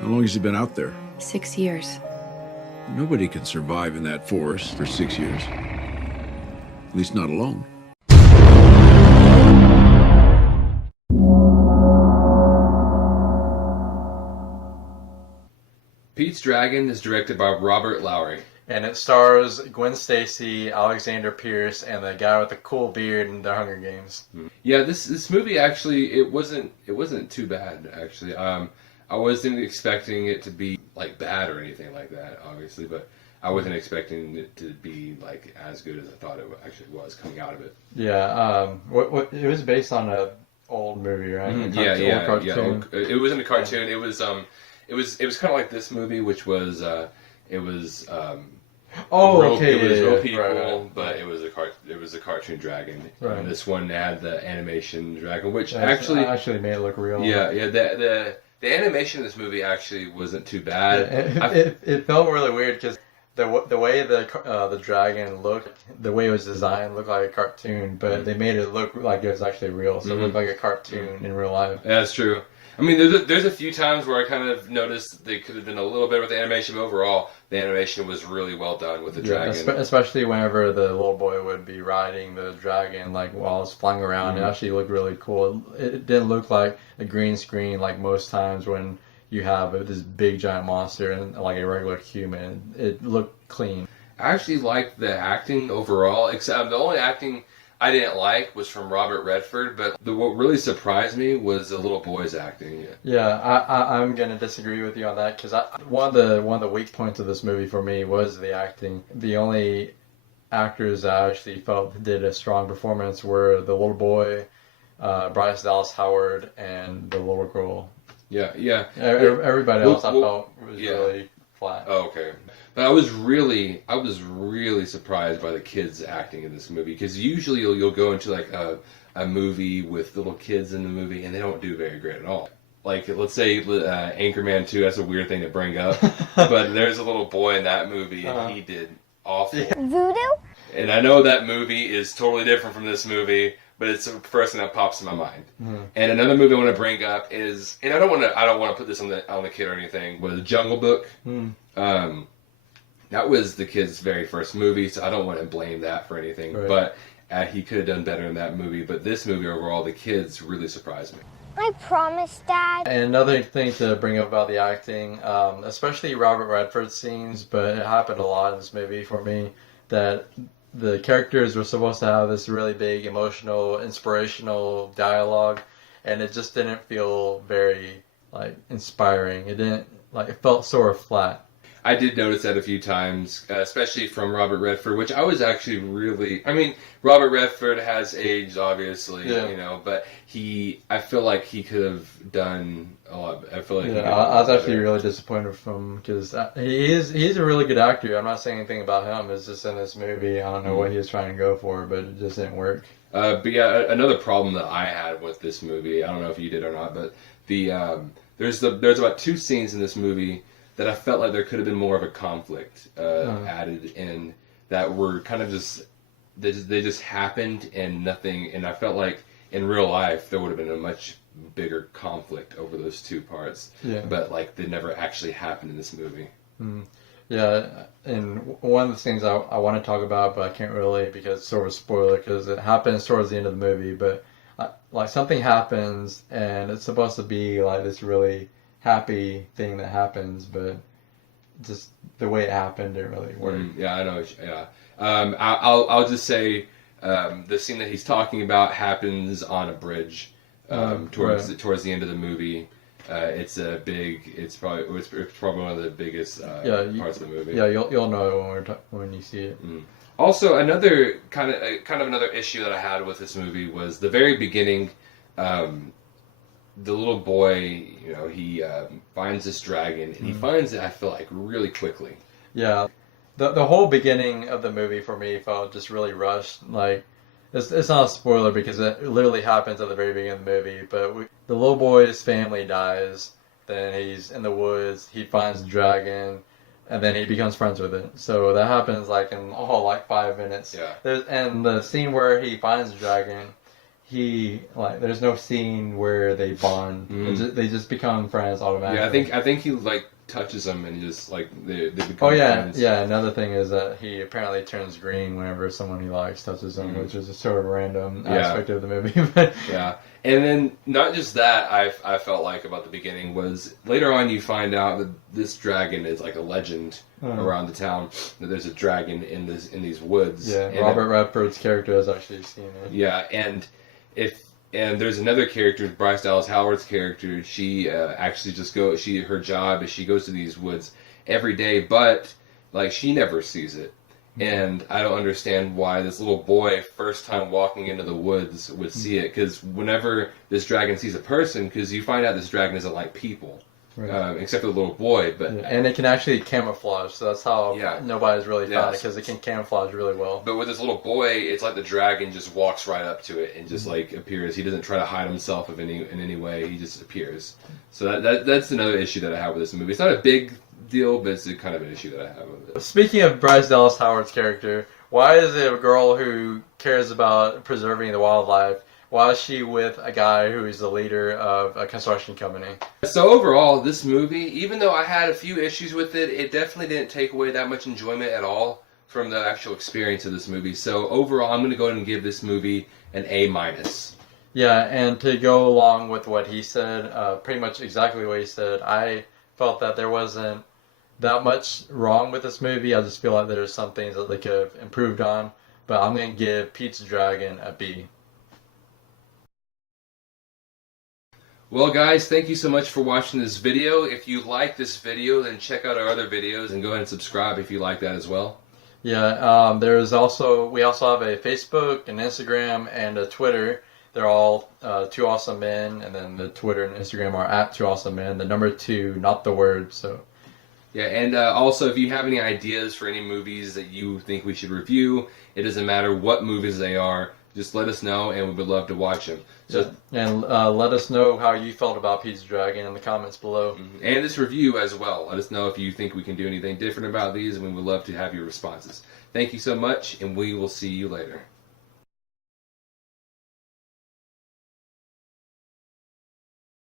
How long has he been out there? 6 years. Nobody can survive in that forest for 6 years. At least not alone. Pete's Dragon is directed by Robert Lowry. And it stars Gwen Stacy, Alexander Pierce, and the guy with the cool beard in the Hunger Games. Yeah, this movie actually it wasn't too bad actually. I wasn't expecting it to be like bad or anything like that, obviously, but I wasn't expecting it to be like as good as I thought it actually was coming out of it. Yeah, what it was based on a old movie, right? Yeah. Cartoon. It wasn't a cartoon. It was kind of like this movie, which was it was real people, right. but it was a cartoon dragon. Right. And this one had the animation dragon, which actually actually made it look real. yeah. The animation in this movie actually wasn't too bad. It felt really weird because the way the dragon looked, the way it was designed, looked like a cartoon, but they made it look like it was actually real, so it looked like a cartoon in real life. Yeah, that's true. I mean, there's a few times where I kind of noticed they could have done a little bit with the animation, but overall, the animation was really well done with the dragon. Especially whenever the little boy would be riding the dragon, like while it's flying around, it actually looked really cool. It didn't look like a green screen like most times when you have this big giant monster and like a regular human. It looked clean. I actually liked the acting overall, except the only acting I didn't like was from Robert Redford, but what really surprised me was the little boy's acting. Yeah, I'm gonna disagree with you on that because one of the weak points of this movie for me was the acting. The only actors I actually felt did a strong performance were the little boy, Bryce Dallas Howard, and the little girl. Yeah. Everybody else I felt was really flat. Oh, okay. But I was really surprised by the kids acting in this movie because usually you'll go into like a movie with little kids in the movie and they don't do very great at all. Like let's say Anchorman 2, that's a weird thing to bring up, but there's a little boy in that movie and he did awful. Voodoo? And I know that movie is totally different from this movie, but it's the first thing that pops in my mind. And another movie I want to bring up is, and I don't want to put this on the kid or anything, but Jungle Book. That was the kid's very first movie, so I don't want to blame that for anything. Right. But he could have done better in that movie. But this movie overall, the kids really surprised me. I promise, Dad. And another thing to bring up about the acting, especially Robert Redford's scenes, but it happened a lot in this movie for me, that the characters were supposed to have this really big emotional, inspirational dialogue, and it just didn't feel very like inspiring. It didn't it felt sort of flat. I did notice that a few times, especially from Robert Redford, which I was actually really... I mean, Robert Redford has aged, obviously, but I feel like he could have done a lot. I feel like I was actually really disappointed from him because he's a really good actor. I'm not saying anything about him. It's just in this movie, I don't know what he was trying to go for, but it just didn't work. But yeah, another problem that I had with this movie, I don't know if you did or not, but there's about 2 scenes in this movie that I felt like there could have been more of a conflict added in that were kind of they just happened and nothing, and I felt like in real life there would have been a much bigger conflict over those 2 parts. Yeah. But like they never actually happened in this movie. Yeah, and one of the things I want to talk about, but I can't really because it's sort of a spoiler because it happens towards the end of the movie, but like something happens and it's supposed to be like this really happy thing that happens, but just the way it happened didn't really work. Yeah, I know. Yeah, I'll just say the scene that he's talking about happens on a bridge towards the end of the movie. It's probably one of the biggest parts of the movie. Yeah, you'll know when you see it. Also, another kind of another issue that I had with this movie was the very beginning. The little boy, he finds this dragon, and he finds it, I feel like, really quickly. Yeah. The whole beginning of the movie for me felt just really rushed. Like, it's not a spoiler because it literally happens at the very beginning of the movie, but the little boy's family dies, then he's in the woods, he finds the dragon, and then he becomes friends with it. So that happens in 5 minutes. Yeah. And the scene where he finds the dragon, he like there's no scene where they bond. They just become friends automatically. Yeah, I think he like touches them and just like they become Oh yeah, friends. yeah. Another thing is that he apparently turns green whenever someone he likes touches him, which is a sort of random aspect of the movie. But Yeah, and then not just that, I felt like about the beginning was later on you find out that this dragon is like a legend around the town. That there's a dragon in these woods. yeah, And Robert Redford's character has actually seen it. Yeah, and there's another character, Bryce Dallas Howard's character. She actually just her job is she goes to these woods every day, but like she never sees it. And I don't understand why this little boy, first time walking into the woods, would see it. Because whenever this dragon sees a person, because you find out this dragon isn't like people, Right. except for the little boy. But And it can actually camouflage, so that's how nobody's really found it, Yes. because it can camouflage really well. But with this little boy, it's like the dragon just walks right up to it and just like appears. He doesn't try to hide himself in any way. He just appears. So that's another issue that I have with this movie. It's not a big deal, but it's a kind of an issue that I have with it. Speaking of Bryce Dallas Howard's character, why is it a girl who cares about preserving the wildlife? Why is she with a guy who is the leader of a construction company? So overall, this movie, even though I had a few issues with it, it definitely didn't take away that much enjoyment at all from the actual experience of this movie. So overall, I'm going to go ahead and give this movie an A-. Yeah, and to go along with what he said, pretty much exactly what he said, I felt that there wasn't that much wrong with this movie. I just feel like there's some things that they could have improved on. But I'm going to give Pete's Dragon a B. Well, guys, thank you so much for watching this video. If you like this video, then check out our other videos and go ahead and subscribe if you like that as well. Yeah, we also have a Facebook, an Instagram, and a Twitter. They're all Two Awesome Men, and then the Twitter and Instagram are at Two Awesome Men. The number 2, not the word. So. Yeah, and also if you have any ideas for any movies that you think we should review, it doesn't matter what movies they are, just let us know and we would love to watch them. So, yeah. And let us know how you felt about Pete's Dragon in the comments below. and this review as well. Let us know if you think we can do anything different about these, and we would love to have your responses. Thank you so much, and we will see you later.